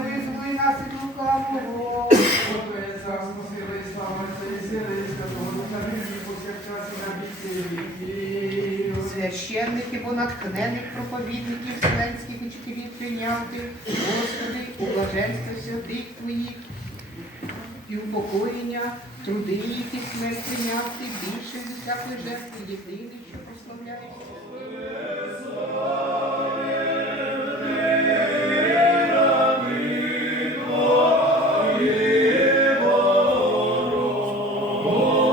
визволи нас від лукавого. Твоє царство, сила слава, і нині повсякчас і на віки віків. Священники, бо натхнених проповідників вселенських і вчителів прийняти, Господи, у блаженство святих Твоїх, і упокоєння, труди їх і смерть прийняти, більше від всякої жертви єдиний, Святий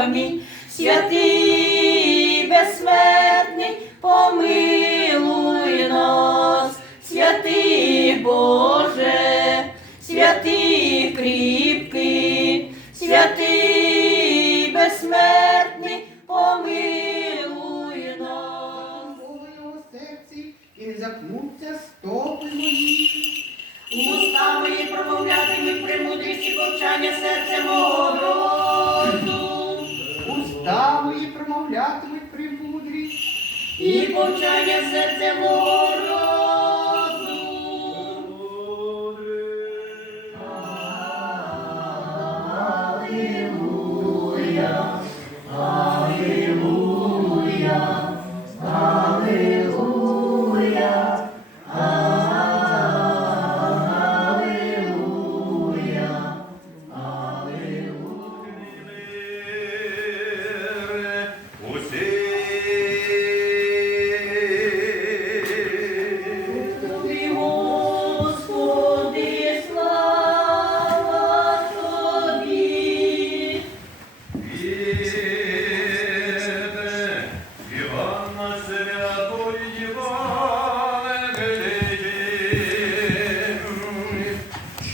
віків. Святий безсмертний, помилуй нас. Святий Боже, святий кріпкий, святий безсмертний, помилуй нас. В серці, і не заткнуться стопи мої. Уста мої промовлятимуть премудрість і повчання серця мого І серце мого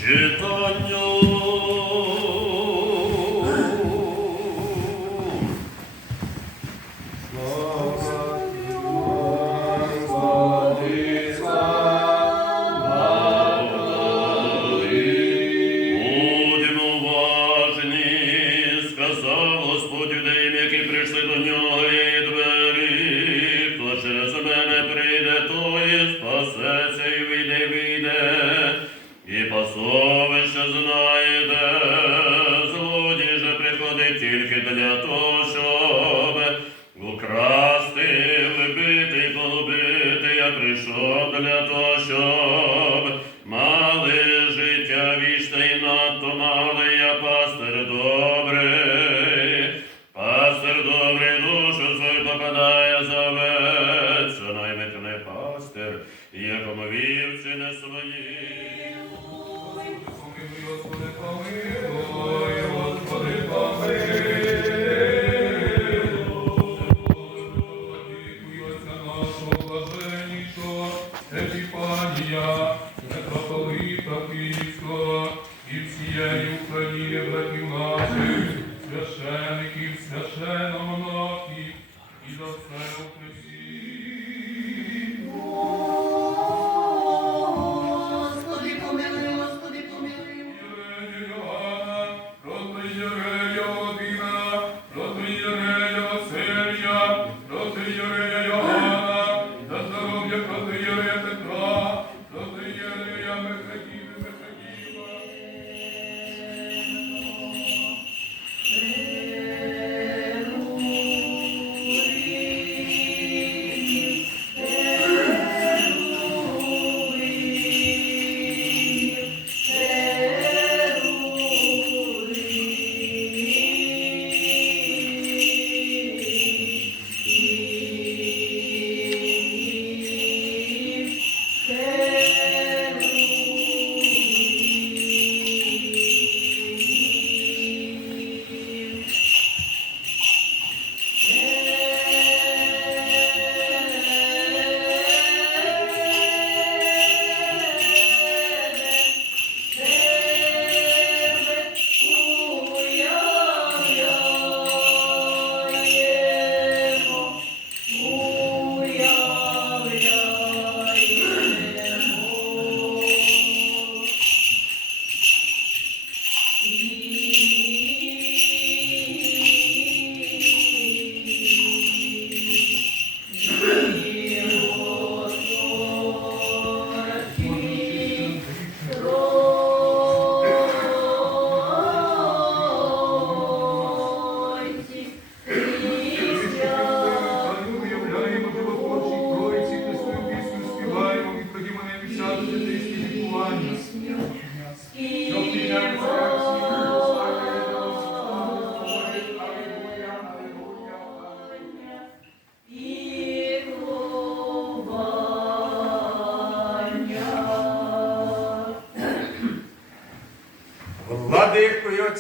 Читання. України братів наших, священиків, священомонахів і за все у Христі.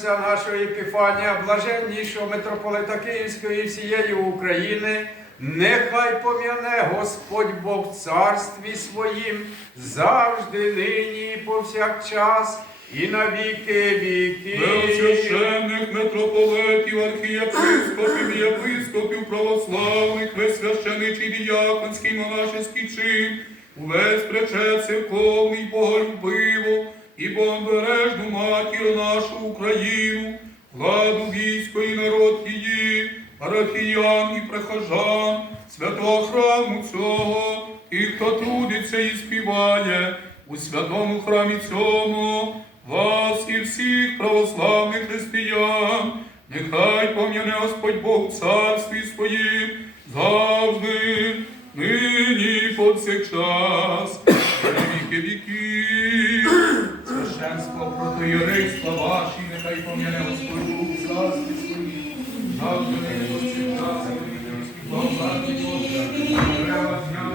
Отця нашого Епіфанія, блаженнішого митрополита Київської і всієї України, нехай пом'яне Господь Бог в царстві своїм, завжди, нині і повсякчас, і на віки віки. Священних митрополитів, архієпископів єпископів православних, весь священичий діяконський монашеський чин, увесь пречет церковний, боголюбиво і богобережну матір нашу Україну, владу військо і народ її, парафіян і прихожан, святого храму цього, і хто трудиться і співає у святому храмі цьому, вас і всіх православних християн, нехай пом'яне Господь Бог в царстві своїм, завжди, нині повсякчас, віки віків. Священство протоєрейства ваші, нехай пом'яне Господь в царстві своїм, завжди, нині і повсякчас, і на віки віків. Благословенний Боже, Дерева дня,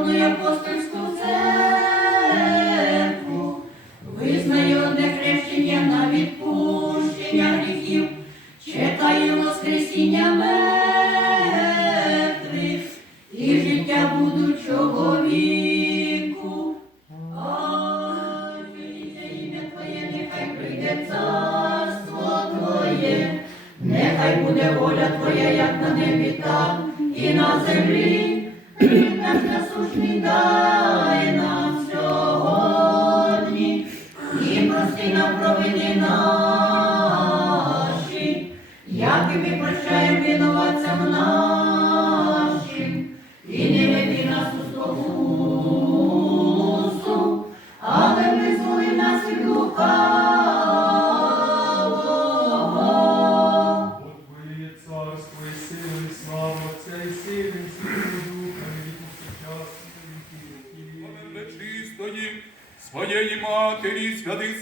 святу соборну Нам провини наші, як і ми прощаємо винуватцям нашим,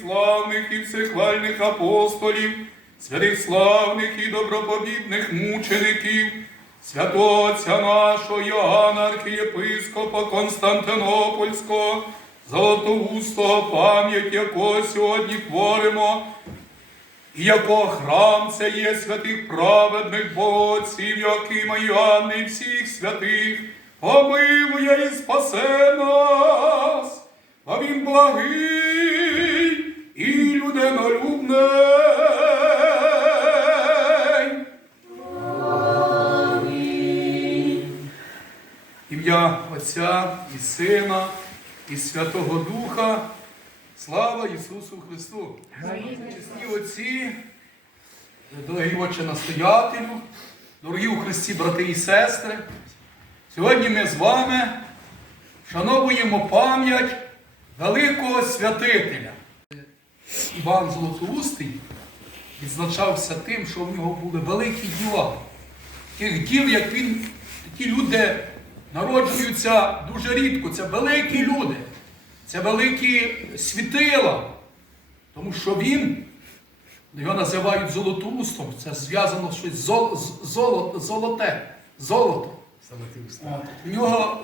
славних і всехвальних апостолів, святих славних і добропобідних мучеників, святого Отця нашого Йоанна, архієпископа Константинопольського, Золотоустого пам'ять, якого сьогодні творимо, і якого храм це є святих праведних Богоців, Якима і Анни, і всіх святих, помилує і спасе нас, а він благий і людинолюбний. Ім'я Отця і Сина, і Святого Духа. Слава Ісусу Христу! Чесні отці, дорогі отче настоятелю, дорогі у Христі брати і сестри. Сьогодні ми з вами вшановуємо пам'ять великого святителя. Іван Золотоустий відзначався тим, що в нього були великі діла. Тих діл, як він, такі люди народжуються дуже рідко. Це великі люди, це великі світила. Тому що він, його називають золотоустом, це зв'язано щось зол, золо- золоте, золото. У нього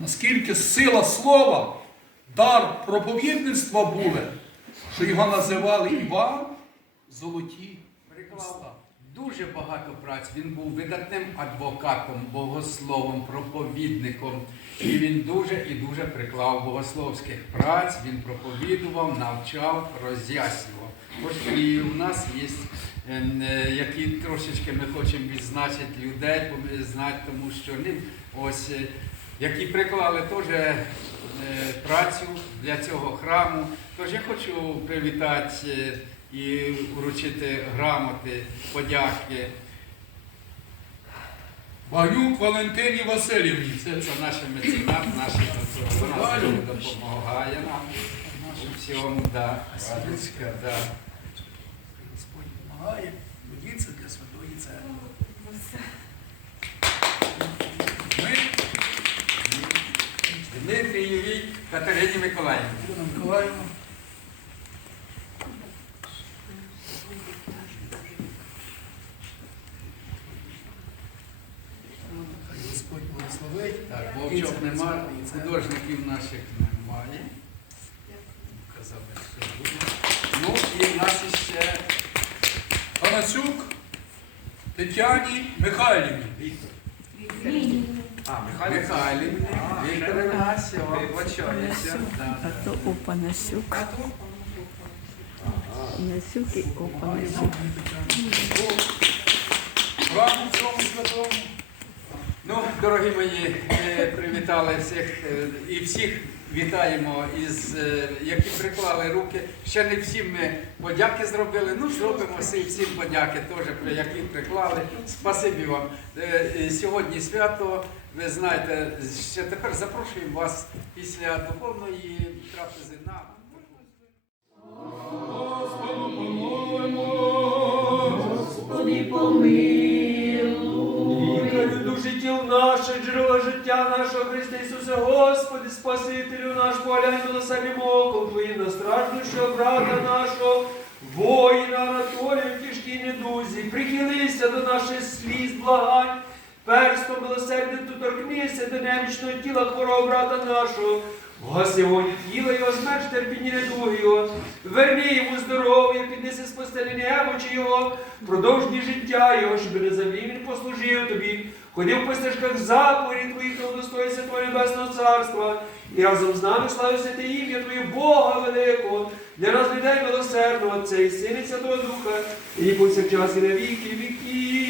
наскільки сила слова, дар проповідництва були, що його називали Іван Золоті. Приклав дуже багато праць. Він був видатним адвокатом, богословом, проповідником. І він дуже і дуже приклав богословських праць. Він проповідував, навчав, роз'яснював. Ось і у нас є, ем, е, які трошечки ми хочемо відзначити людей, знати, тому що ним ось. Які приклали теж е, працю для цього храму. Тож я хочу привітати е, і вручити грамоти, подяки. Ванюк Валентині Васильівні. Це Це наш меценат, наш вона допомагає нам у всьому. Да. Да. Господь допомагає, Катерині Миколаївні. Ірина Миколаївна, Господь благословить. Так, Вовчок це нема, художників наших немає. Казали, що буде. Ну і в нас іще Панасюк Тетяні Михайлівні. Віктор. А, Михайло. Михайлі. Віктор все, вибачаюся. А то Опанасюк. Насюк і Опанасюк. у цьому святому. Ну, дорогі мої, ми привітали всіх е, і всіх вітаємо із е, які приклали руки. Ще не всім ми подяки зробили. Ну, зробимо всі- всім подяки теж, які приклали. Спасибі вам. Е, е, Сьогодні свято. Ви знаєте, ще тепер запрошуємо вас після духовної трапези на. Господи, помилуй. Лікарю душі наших, джерело життя нашого Христа Ісуса, Господи, Спасителю наш, поглянь милосердним оком Твоїм на страждущого брата нашого, воїна Анатолія в тяжкій недузі, прихилися до наших сліз, благань, перстом милосердним доторкнися до немічного тіла хворого брата нашого, Гаси воні тіла його, зменш терпіння недуги його, верни йому здоров'я, піднеси постелі немочі його, продовжні життя його, щоб на землі він послужив тобі, ходив по стежках заповіді твоїх, та удостоївся Твого Небесного Царства, і разом з нами славився ти ім'я Твоє Бога великого, для нас людей милосердного, Отця і Сини Святого Духа, і повсякчас і на віки віків.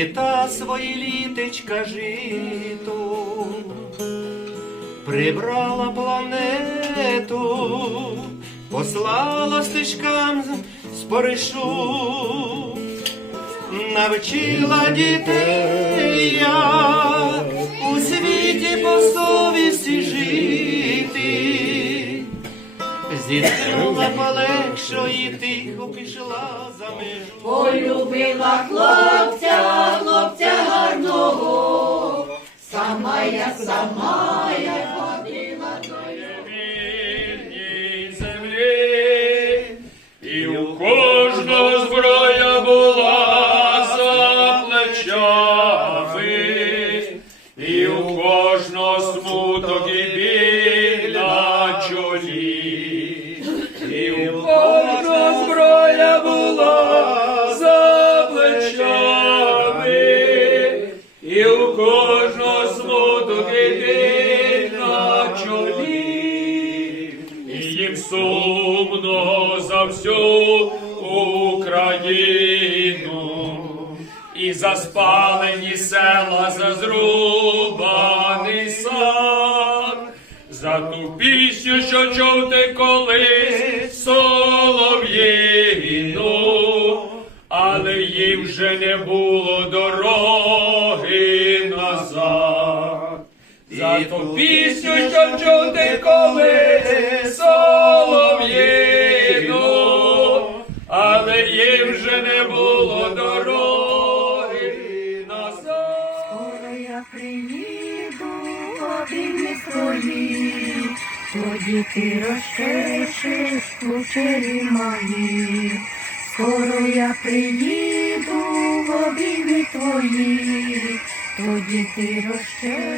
Літа свої літечка житу, прибрала планету, послала стежкам споришу, навчила дітей як у світі по Зітхнула полегшо і тихо пішла за межу. Полюбила хлопця, хлопця гарного, сама я, сама я у кожного смуток і біль на чолі, і їм сумно за всю Україну, і за спалені села, за зрубаний сад, за ту пісню, що чув ти колись солов'їну, але їй вже не було ту пісню, що чув ти колись солов'їну, але їй вже не було дороги назад. Скоро я приїду, обійми твої, тоді ти розчешеш кучері мої. Скоро я приїду, обійми твої, тоді ти розчешеш.